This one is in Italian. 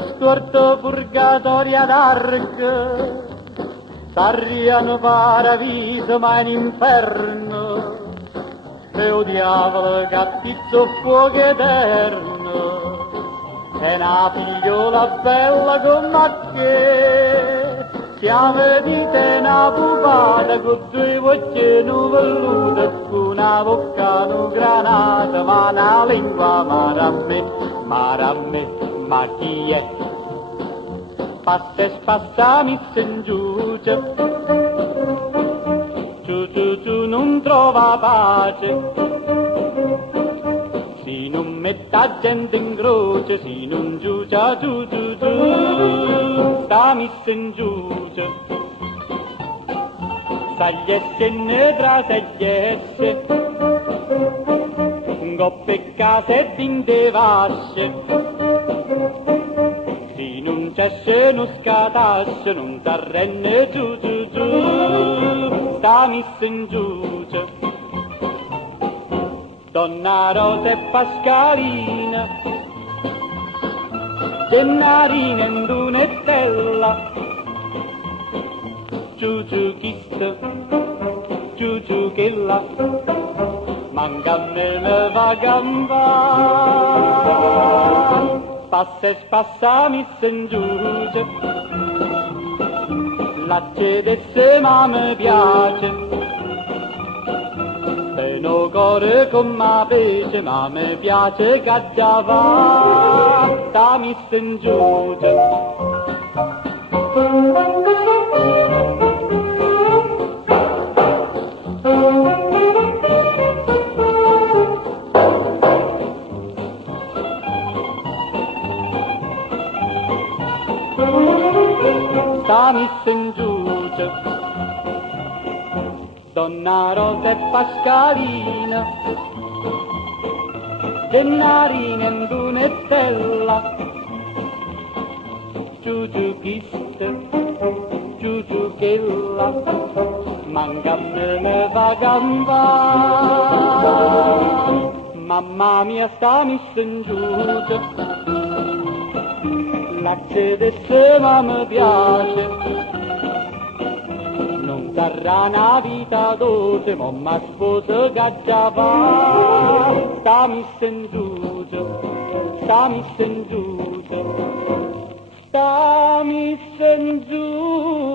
scorto purgatorio d'arca, s'arriano paradiso ma in inferno, e o diavolo cattizzo fuoco eterno, è una figliola bella come che, siamo dite una pupata con due voci nuvellute, con una bocca no granata, ma una lingua maramme, ma chi è? Passa e spassa mi s'ingiuce, giù non trova pace, si non metta gente in croce, si non giucia giù, sta mi s'ingiuce, sagliesse ne tra sagliesse, goppe case dinte vasce, si non c'esce non scatasce, non s'arrenne giù, sta mi s'ingiuce. Donna Rosa e Pascalina, Gennarina e Dunetella, giù chista, giù chella, manca a me va gamba, passa e spassa mi s'ingiuce, la cedesse ma mi piace, no cuore con ma pece, ma mi piace che già va, sta mi s'ingiuce. Sta mi s'ingiuce. Donna Rosa e Pascalina, Gennarina e Dunetella, giù chiste, giù chella, manca a me va gamba, mamma mia sta mi s'ingiuce, la cedesse ma mi piace, sarà una vita dolce, mamma sposa che già va, sta mi s'ingiuce, sta mi s'ingiuce, sta mi s'ingiuce.